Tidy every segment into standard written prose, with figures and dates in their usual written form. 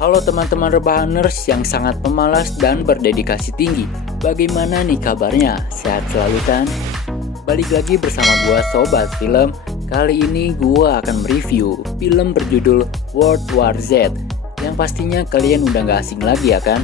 Halo teman-teman rebahaners yang sangat pemalas dan berdedikasi tinggi. Bagaimana nih kabarnya? Sehat selalu kan? Balik lagi bersama gua Sobat Film. Kali ini gua akan mereview film berjudul World War Z, yang pastinya kalian udah gak asing lagi ya kan?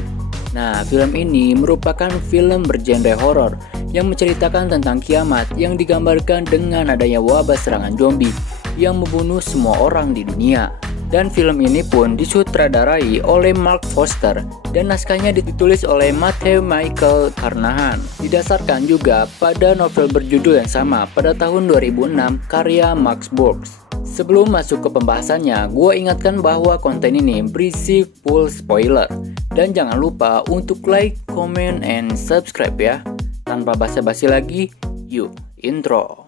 Nah, film ini merupakan film bergenre horor yang menceritakan tentang kiamat yang digambarkan dengan adanya wabah serangan zombie yang membunuh semua orang di dunia. Dan film ini pun disutradarai oleh Mark Foster dan naskahnya ditulis oleh Matthew Michael Carnahan. Didasarkan juga pada novel berjudul yang sama pada tahun 2006 karya Max Brooks. Sebelum masuk ke pembahasannya, gue ingatkan bahwa konten ini berisi full spoiler. Dan jangan lupa untuk like, comment, and subscribe ya. Tanpa basa-basi lagi, yuk intro.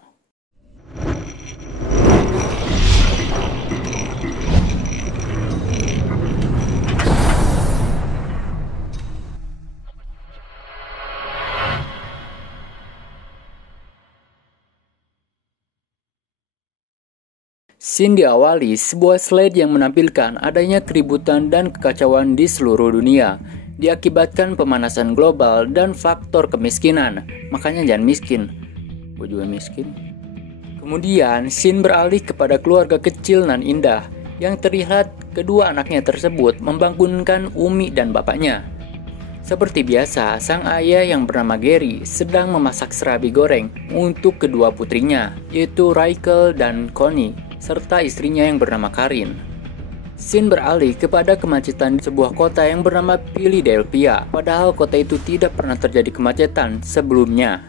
Scene diawali sebuah slide yang menampilkan adanya keributan dan kekacauan di seluruh dunia diakibatkan pemanasan global dan faktor kemiskinan. Makanya jangan miskin. Gue juga miskin. Kemudian scene beralih kepada keluarga kecil nan indah yang terlihat kedua anaknya tersebut membangunkan Umi dan bapaknya. Seperti biasa, sang ayah yang bernama Gary sedang memasak serabi goreng untuk kedua putrinya, yaitu Rachel dan Connie, serta istrinya yang bernama Karin. Scene beralih kepada kemacetan di sebuah kota yang bernama Philadelphia, padahal kota itu tidak pernah terjadi kemacetan sebelumnya.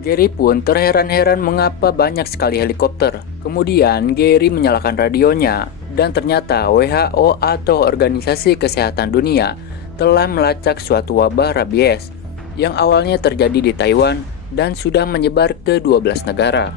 Gary pun terheran-heran mengapa banyak sekali helikopter. Kemudian Gary menyalakan radionya, dan ternyata WHO atau Organisasi Kesehatan Dunia telah melacak suatu wabah rabies yang awalnya terjadi di Taiwan dan sudah menyebar ke 12 negara.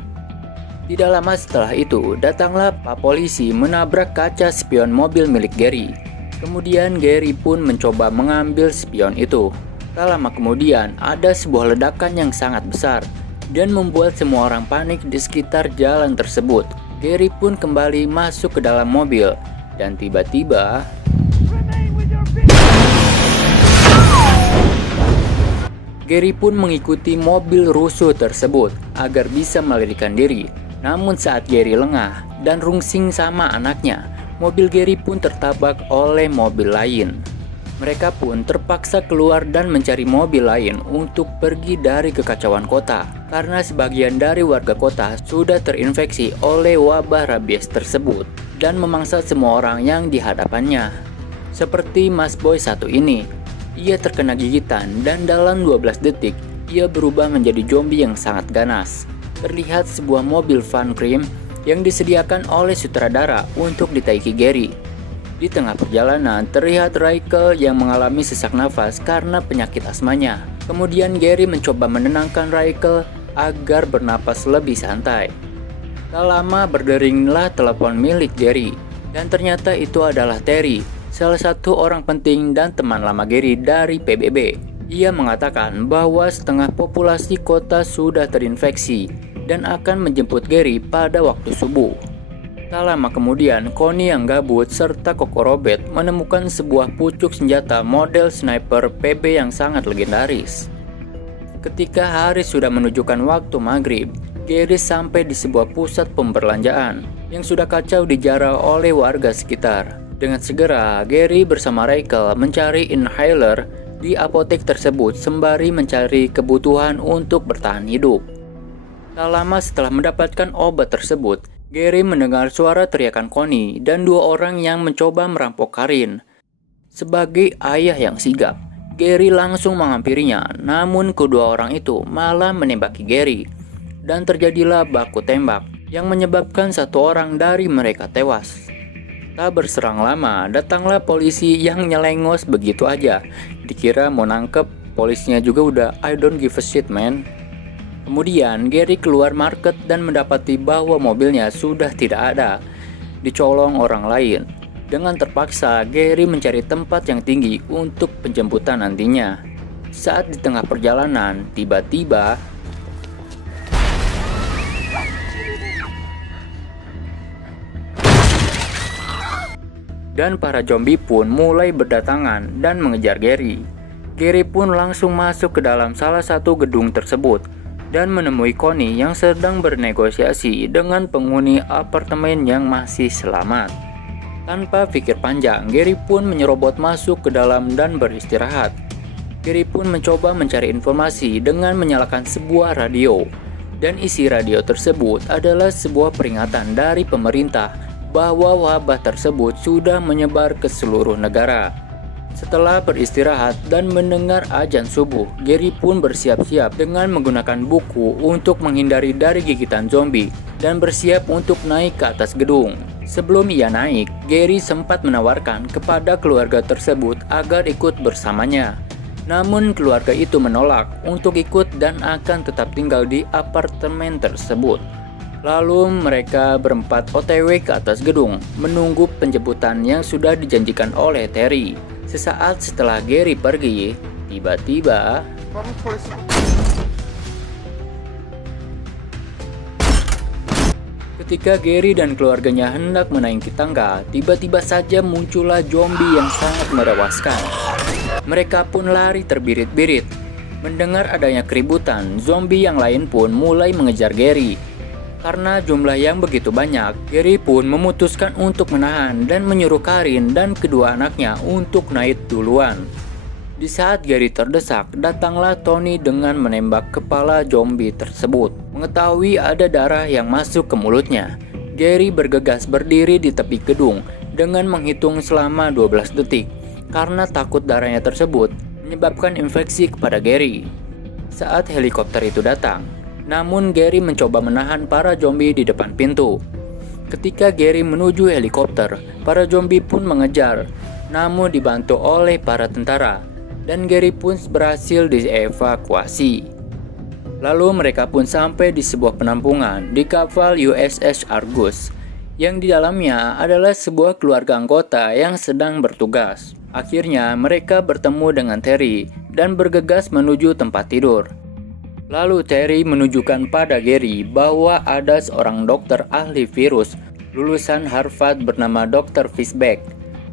Tidak lama setelah itu, datanglah Pak Polisi menabrak kaca spion mobil milik Gary. Kemudian Gary pun mencoba mengambil spion itu. Tak lama kemudian, ada sebuah ledakan yang sangat besar dan membuat semua orang panik di sekitar jalan tersebut. Gary pun kembali masuk ke dalam mobil dan tiba-tiba Gary pun mengikuti mobil rusuh tersebut agar bisa melarikan diri. Namun saat Gary lengah dan rungsing sama anaknya, mobil Gary pun tertabrak oleh mobil lain. Mereka pun terpaksa keluar dan mencari mobil lain untuk pergi dari kekacauan kota, karena sebagian dari warga kota sudah terinfeksi oleh wabah rabies tersebut dan memangsa semua orang yang dihadapannya. Seperti Mas Boy satu ini. Ia terkena gigitan dan dalam 12 detik ia berubah menjadi zombie yang sangat ganas. Terlihat sebuah mobil Van Cream yang disediakan oleh sutradara untuk ditaiki Gary. Di tengah perjalanan terlihat Rachel yang mengalami sesak nafas karena penyakit asmanya. Kemudian Gary mencoba menenangkan Rachel agar bernapas lebih santai. Tak lama berderinglah telepon milik Gary, dan ternyata itu adalah Terry, salah satu orang penting dan teman lama Gary dari PBB. Ia mengatakan bahwa setengah populasi kota sudah terinfeksi dan akan menjemput Gary pada waktu subuh. Tak lama kemudian, Connie yang gabut serta Coco Robert menemukan sebuah pucuk senjata model sniper PB yang sangat legendaris. Ketika hari sudah menunjukkan waktu maghrib, Gary sampai di sebuah pusat pembelanjaan yang sudah kacau dijarah oleh warga sekitar. Dengan segera, Gary bersama Rachel mencari inhaler di apotek tersebut sembari mencari kebutuhan untuk bertahan hidup. Tak lama setelah mendapatkan obat tersebut, Gary mendengar suara teriakan Connie dan dua orang yang mencoba merampok Karin. Sebagai ayah yang sigap, Gary langsung menghampirinya, namun kedua orang itu malah menembaki Gary. Dan terjadilah baku tembak yang menyebabkan satu orang dari mereka tewas. Tak berserang lama, datanglah polisi yang nyelengos begitu aja. Dikira mau nangkep, polisinya juga udah I don't give a shit man. Kemudian Gary keluar market dan mendapati bahwa mobilnya sudah tidak ada, dicolong orang lain. Dengan terpaksa, Gary mencari tempat yang tinggi untuk penjemputan nantinya. Saat di tengah perjalanan, tiba-tiba dan para zombie pun mulai berdatangan dan mengejar Gary. Gary pun langsung masuk ke dalam salah satu gedung tersebut dan menemui Connie yang sedang bernegosiasi dengan penghuni apartemen yang masih selamat. Tanpa pikir panjang, Gary pun menyerobot masuk ke dalam dan beristirahat. Gary pun mencoba mencari informasi dengan menyalakan sebuah radio, dan isi radio tersebut adalah sebuah peringatan dari pemerintah bahwa wabah tersebut sudah menyebar ke seluruh negara. Setelah beristirahat dan mendengar azan subuh, Gary pun bersiap-siap dengan menggunakan buku untuk menghindari dari gigitan zombie dan bersiap untuk naik ke atas gedung. Sebelum ia naik, Gary sempat menawarkan kepada keluarga tersebut agar ikut bersamanya. Namun keluarga itu menolak untuk ikut dan akan tetap tinggal di apartemen tersebut. Lalu mereka berempat OTW ke atas gedung, menunggu penjemputan yang sudah dijanjikan oleh Terry. Sesaat setelah Gary pergi, tiba-tiba ketika Gary dan keluarganya hendak menaiki tangga, tiba-tiba saja muncullah zombie yang sangat menewaskan. Mereka pun lari terbirit-birit. Mendengar adanya keributan, zombie yang lain pun mulai mengejar Gary. Karena jumlah yang begitu banyak, Gary pun memutuskan untuk menahan dan menyuruh Karin dan kedua anaknya untuk naik duluan. Di saat Gary terdesak, datanglah Tony dengan menembak kepala zombie tersebut. Mengetahui ada darah yang masuk ke mulutnya, Gary bergegas berdiri di tepi gedung dengan menghitung selama 12 detik. Karena takut darahnya tersebut menyebabkan infeksi kepada Gary. Saat helikopter itu datang, namun Gary mencoba menahan para zombie di depan pintu. Ketika Gary menuju helikopter, para zombie pun mengejar, namun dibantu oleh para tentara, dan Gary pun berhasil dievakuasi. Lalu mereka pun sampai di sebuah penampungan di kapal USS Argus, yang di dalamnya adalah sebuah keluarga anggota yang sedang bertugas. Akhirnya mereka bertemu dengan Terry dan bergegas menuju tempat tidur. Lalu Terry menunjukkan pada Gary bahwa ada seorang dokter ahli virus lulusan Harvard bernama Dr. Fishback.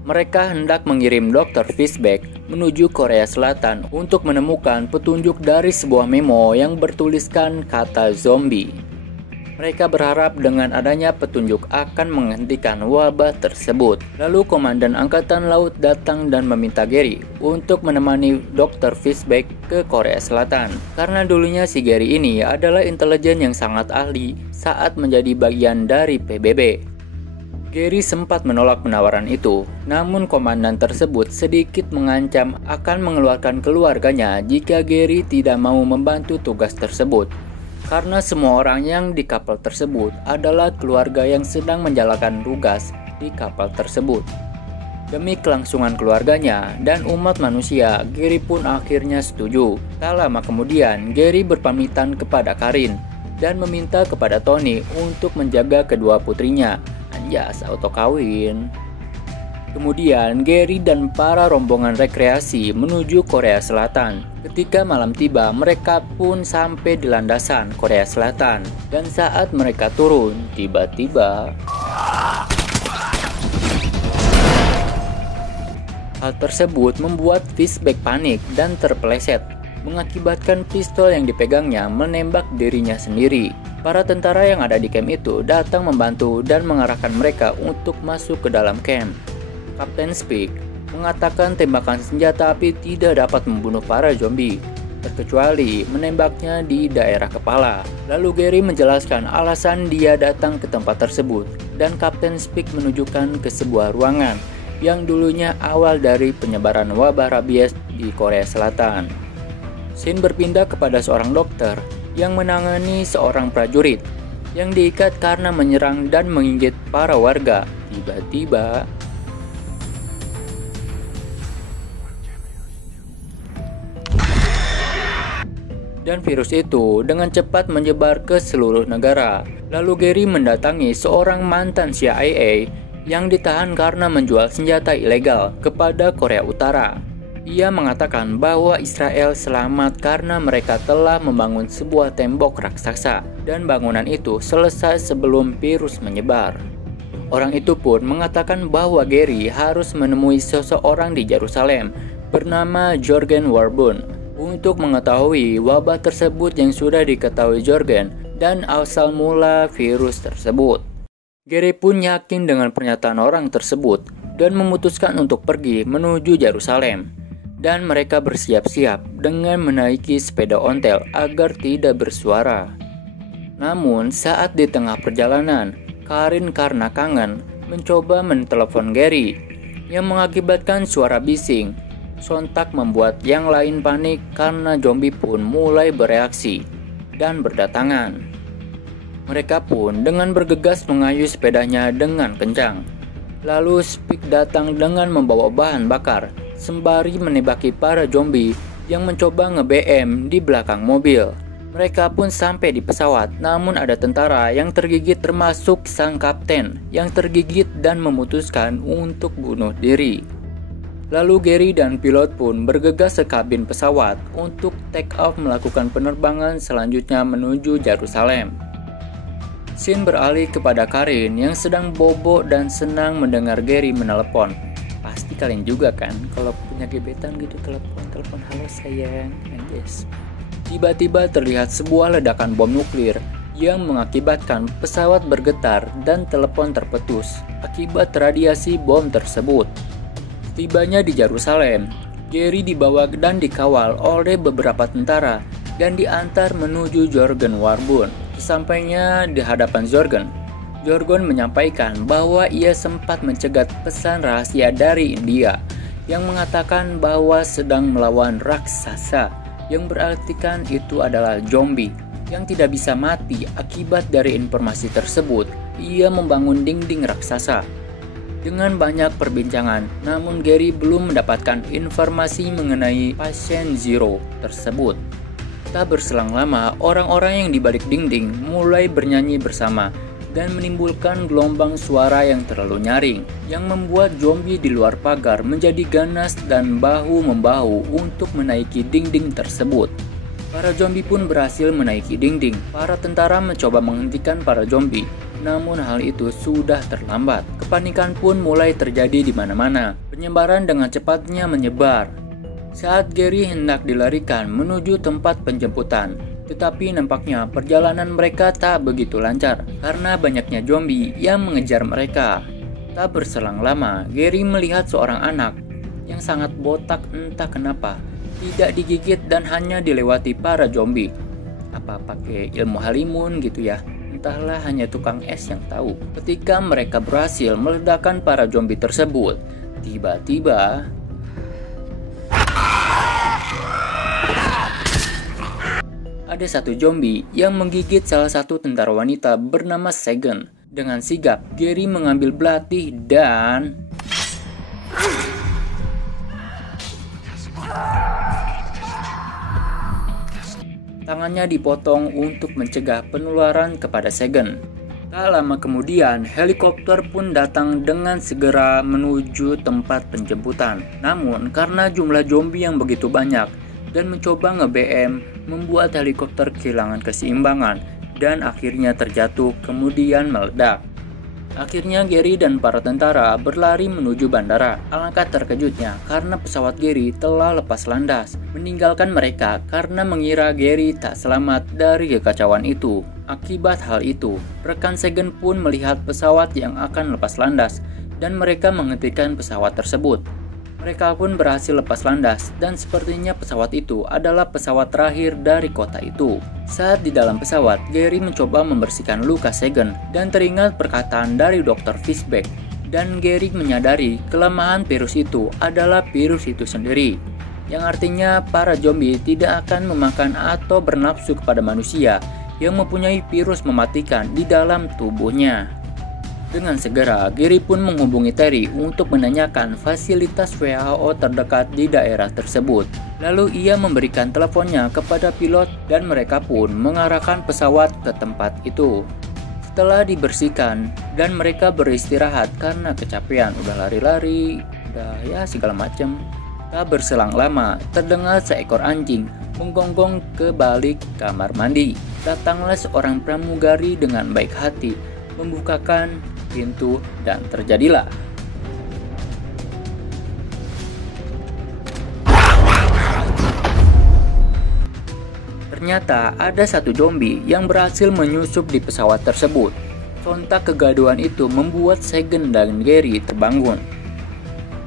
Mereka hendak mengirim Dr. Fishback menuju Korea Selatan untuk menemukan petunjuk dari sebuah memo yang bertuliskan kata zombie. Mereka berharap dengan adanya petunjuk akan menghentikan wabah tersebut. Lalu Komandan Angkatan Laut datang dan meminta Gary untuk menemani Dr. Fishback ke Korea Selatan. Karena dulunya si Gary ini adalah intelijen yang sangat ahli saat menjadi bagian dari PBB. Gary sempat menolak penawaran itu, namun komandan tersebut sedikit mengancam akan mengeluarkan keluarganya jika Gary tidak mau membantu tugas tersebut. Karena semua orang yang di kapal tersebut adalah keluarga yang sedang menjalankan tugas di kapal tersebut. Demi kelangsungan keluarganya dan umat manusia, Gary pun akhirnya setuju. Tak lama kemudian, Gary berpamitan kepada Karin dan meminta kepada Tony untuk menjaga kedua putrinya. Anjas, auto kawin. Kemudian Gary dan para rombongan rekreasi menuju Korea Selatan. Ketika malam tiba, mereka pun sampai di landasan Korea Selatan. Dan saat mereka turun, tiba-tiba hal tersebut membuat Fishback panik dan terpeleset, mengakibatkan pistol yang dipegangnya menembak dirinya sendiri. Para tentara yang ada di camp itu datang membantu dan mengarahkan mereka untuk masuk ke dalam camp. Kapten Speak mengatakan tembakan senjata api tidak dapat membunuh para zombie, terkecuali menembaknya di daerah kepala. Lalu Gary menjelaskan alasan dia datang ke tempat tersebut, dan Kapten Speak menunjukkan ke sebuah ruangan yang dulunya awal dari penyebaran wabah rabies di Korea Selatan. Scene berpindah kepada seorang dokter yang menangani seorang prajurit yang diikat karena menyerang dan menggigit para warga. Tiba-tiba dan virus itu dengan cepat menyebar ke seluruh negara. Lalu Gary mendatangi seorang mantan CIA yang ditahan karena menjual senjata ilegal kepada Korea Utara. Ia mengatakan bahwa Israel selamat karena mereka telah membangun sebuah tembok raksasa dan bangunan itu selesai sebelum virus menyebar. Orang itu pun mengatakan bahwa Gary harus menemui seseorang di Yerusalem bernama Jurgen Warburg untuk mengetahui wabah tersebut yang sudah diketahui Jurgen dan asal mula virus tersebut. Gary pun yakin dengan pernyataan orang tersebut dan memutuskan untuk pergi menuju Yerusalem. Dan mereka bersiap-siap dengan menaiki sepeda ontel agar tidak bersuara. Namun saat di tengah perjalanan, Karin karena kangen mencoba mentelepon Gary yang mengakibatkan suara bising. Sontak membuat yang lain panik karena zombie pun mulai bereaksi dan berdatangan. Mereka pun dengan bergegas mengayuh sepedanya dengan kencang. Lalu Spike datang dengan membawa bahan bakar sembari menembaki para zombie yang mencoba nge-BM di belakang mobil. Mereka pun sampai di pesawat, namun ada tentara yang tergigit termasuk sang kapten yang tergigit dan memutuskan untuk bunuh diri. Lalu Gary dan pilot pun bergegas ke kabin pesawat untuk take off melakukan penerbangan selanjutnya menuju Yerusalem. Scene beralih kepada Karin yang sedang bobo dan senang mendengar Gary menelepon. Pasti kalian juga kan kalau punya gebetan gitu telepon halo sayang, yes. Tiba-tiba terlihat sebuah ledakan bom nuklir yang mengakibatkan pesawat bergetar dan telepon terputus akibat radiasi bom tersebut. Tibanya di Yerusalem, Gary dibawa dan dikawal oleh beberapa tentara dan diantar menuju Jurgen Warburg. Sesampainya di hadapan Jurgen menyampaikan bahwa ia sempat mencegat pesan rahasia dari India yang mengatakan bahwa sedang melawan raksasa, yang berartikan itu adalah zombie yang tidak bisa mati. Akibat dari informasi tersebut, ia membangun dinding raksasa. Dengan banyak perbincangan, namun Gary belum mendapatkan informasi mengenai pasien Zero tersebut. Tak berselang lama, orang-orang yang di balik dinding mulai bernyanyi bersama dan menimbulkan gelombang suara yang terlalu nyaring yang membuat zombie di luar pagar menjadi ganas dan bahu-membahu untuk menaiki dinding tersebut. Para zombie pun berhasil menaiki dinding. Para tentara mencoba menghentikan para zombie, namun hal itu sudah terlambat. Kepanikan pun mulai terjadi di mana-mana. Penyebaran dengan cepatnya menyebar. Saat Gary hendak dilarikan menuju tempat penjemputan, tetapi nampaknya perjalanan mereka tak begitu lancar karena banyaknya zombie yang mengejar mereka. Tak berselang lama, Gary melihat seorang anak yang sangat botak entah kenapa, tidak digigit dan hanya dilewati para zombie. Apa pakai ilmu halimun gitu ya? Entahlah, hanya tukang es yang tahu. Ketika mereka berhasil meledakkan para zombie tersebut, tiba-tiba ada satu zombie yang menggigit salah satu tentara wanita bernama Sagan. Dengan sigap, Gary mengambil belati dan tangannya dipotong untuk mencegah penularan kepada Sagan. Tak lama kemudian, helikopter pun datang dengan segera menuju tempat penjemputan. Namun, karena jumlah zombie yang begitu banyak dan mencoba nge-BM, membuat helikopter kehilangan keseimbangan dan akhirnya terjatuh kemudian meledak. Akhirnya Gary dan para tentara berlari menuju bandara. Alangkah terkejutnya karena pesawat Gary telah lepas landas, meninggalkan mereka karena mengira Gary tak selamat dari kekacauan itu. Akibat hal itu, rekan Sagan pun melihat pesawat yang akan lepas landas dan mereka menghentikan pesawat tersebut. Mereka pun berhasil lepas landas dan sepertinya pesawat itu adalah pesawat terakhir dari kota itu. Saat di dalam pesawat, Gary mencoba membersihkan luka Sagan dan teringat perkataan dari Dr. Fishback, dan Gary menyadari kelemahan virus itu adalah virus itu sendiri, yang artinya para zombie tidak akan memakan atau bernafsu kepada manusia yang mempunyai virus mematikan di dalam tubuhnya. Dengan segera, Gary pun menghubungi Terry untuk menanyakan fasilitas WHO terdekat di daerah tersebut. Lalu ia memberikan teleponnya kepada pilot dan mereka pun mengarahkan pesawat ke tempat itu. Setelah dibersihkan dan mereka beristirahat karena kecapean, udah lari-lari, udah ya segala macam. Tak berselang lama, terdengar seekor anjing menggonggong ke balik kamar mandi. Datanglah seorang pramugari dengan baik hati membukakan pintu dan terjadilah. Ternyata ada satu zombie yang berhasil menyusup di pesawat tersebut. Sontak kegaduhan itu membuat Sagan dan Gary terbangun.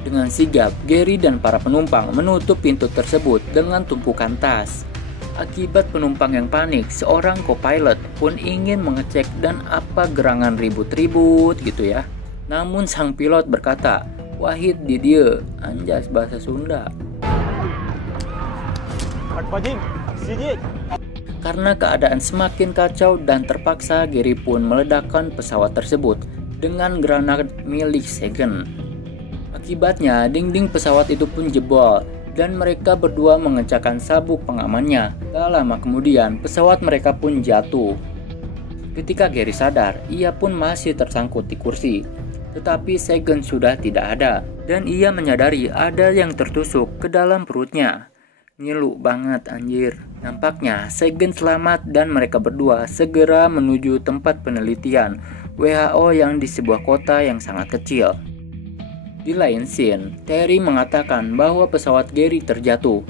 Dengan sigap, Gary dan para penumpang menutup pintu tersebut dengan tumpukan tas. Akibat penumpang yang panik, seorang co-pilot pun ingin mengecek dan apa gerangan ribut-ribut gitu ya. Namun sang pilot berkata, "Wahid di dia," anjas bahasa Sunda. Karena keadaan semakin kacau dan terpaksa, Gary pun meledakkan pesawat tersebut dengan granat milik Sagan. Akibatnya, dinding pesawat itu pun jebol dan mereka berdua mengencangkan sabuk pengamannya. Tak lama kemudian, pesawat mereka pun jatuh. Ketika Gary sadar, ia pun masih tersangkut di kursi. Tetapi Sagan sudah tidak ada dan ia menyadari ada yang tertusuk ke dalam perutnya. Ngilu banget anjir. Nampaknya Sagan selamat dan mereka berdua segera menuju tempat penelitian WHO yang di sebuah kota yang sangat kecil. Di lain scene, Terry mengatakan bahwa pesawat Gary terjatuh.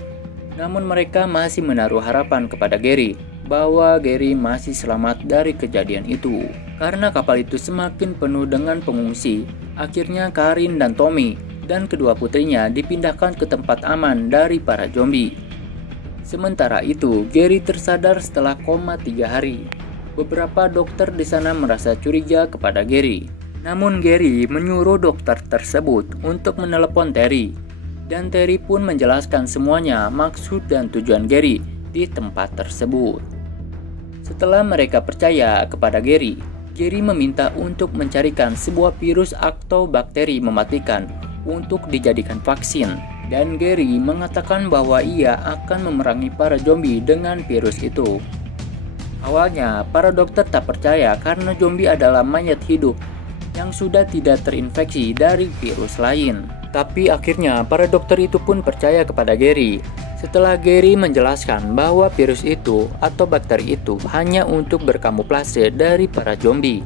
Namun mereka masih menaruh harapan kepada Gary bahwa Gary masih selamat dari kejadian itu. Karena kapal itu semakin penuh dengan pengungsi, akhirnya Karin dan Tommy dan kedua putrinya dipindahkan ke tempat aman dari para zombie. Sementara itu, Gary tersadar setelah koma 3 hari. Beberapa dokter di sana merasa curiga kepada Gary. Namun Gary menyuruh dokter tersebut untuk menelepon Terry. Dan Terry pun menjelaskan semuanya maksud dan tujuan Gary di tempat tersebut. Setelah mereka percaya kepada Gary, Gary meminta untuk mencarikan sebuah virus atau bakteri mematikan untuk dijadikan vaksin. Dan Gary mengatakan bahwa ia akan memerangi para zombie dengan virus itu. Awalnya, para dokter tak percaya karena zombie adalah mayat hidup yang sudah tidak terinfeksi dari virus lain. Tapi akhirnya, para dokter itu pun percaya kepada Gary. Setelah Gary menjelaskan bahwa virus itu atau bakteri itu hanya untuk berkamuflase dari para zombie.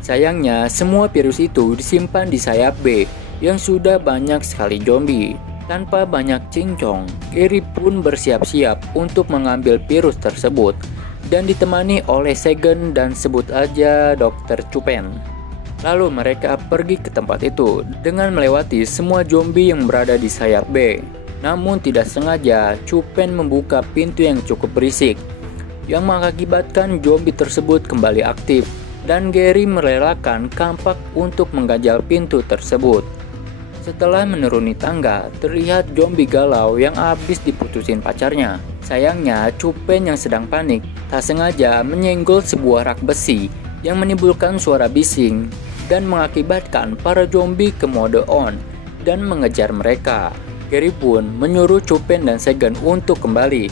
Sayangnya, semua virus itu disimpan di sayap B yang sudah banyak sekali zombie. Tanpa banyak cincong, Gary pun bersiap-siap untuk mengambil virus tersebut dan ditemani oleh Sagan dan sebut aja Dr. Chupen. Lalu mereka pergi ke tempat itu dengan melewati semua zombie yang berada di sayap B. Namun tidak sengaja, Chupen membuka pintu yang cukup berisik yang mengakibatkan zombie tersebut kembali aktif dan Gary merelakan kampak untuk mengganjal pintu tersebut. Setelah menuruni tangga, terlihat zombie galau yang habis diputusin pacarnya. Sayangnya, Chupen yang sedang panik tak sengaja menyenggol sebuah rak besi yang menimbulkan suara bising dan mengakibatkan para zombie ke mode on dan mengejar mereka. Gary pun menyuruh Chupen dan Sagan untuk kembali.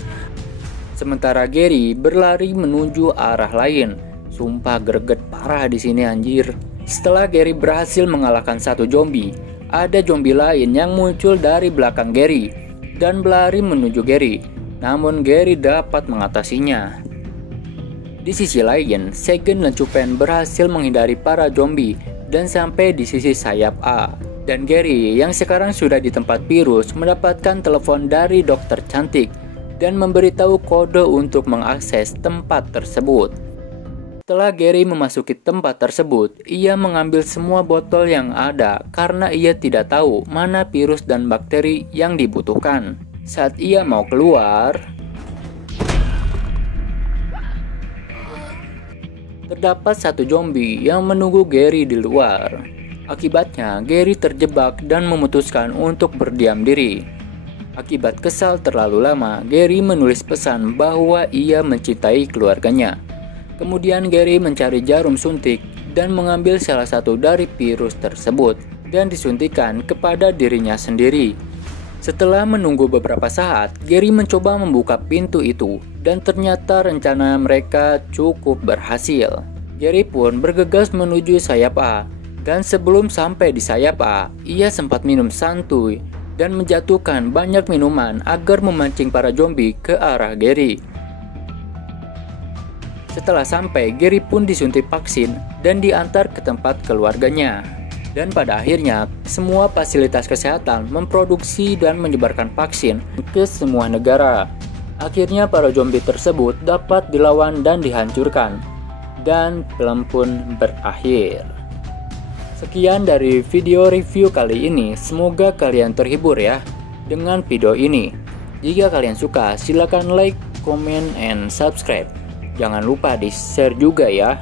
Sementara Gary berlari menuju arah lain. Sumpah greget parah di sini anjir. Setelah Gary berhasil mengalahkan satu zombie, ada zombie lain yang muncul dari belakang Gary dan berlari menuju Gary. Namun Gary dapat mengatasinya. Di sisi lain, Sagan dan Chupen berhasil menghindari para zombie dan sampai di sisi sayap A. Dan Gary yang sekarang sudah di tempat virus mendapatkan telepon dari dokter cantik dan memberitahu kode untuk mengakses tempat tersebut. Setelah Gary memasuki tempat tersebut, ia mengambil semua botol yang ada karena ia tidak tahu mana virus dan bakteri yang dibutuhkan. Saat ia mau keluar, terdapat satu zombie yang menunggu Gary di luar. Akibatnya, Gary terjebak dan memutuskan untuk berdiam diri. Akibat kesal terlalu lama, Gary menulis pesan bahwa ia mencintai keluarganya. Kemudian Gary mencari jarum suntik dan mengambil salah satu dari virus tersebut dan disuntikan kepada dirinya sendiri. Setelah menunggu beberapa saat, Gary mencoba membuka pintu itu dan ternyata rencana mereka cukup berhasil. Gary pun bergegas menuju sayap A dan sebelum sampai di sayap A, ia sempat minum santuy dan menjatuhkan banyak minuman agar memancing para zombie ke arah Gary. Setelah sampai, Gary pun disuntik vaksin dan diantar ke tempat keluarganya. Dan pada akhirnya, semua fasilitas kesehatan memproduksi dan menyebarkan vaksin ke semua negara. Akhirnya para zombie tersebut dapat dilawan dan dihancurkan. Dan film pun berakhir. Sekian dari video review kali ini, semoga kalian terhibur ya dengan video ini. Jika kalian suka, silakan like, comment, and subscribe. Jangan lupa di-share juga ya.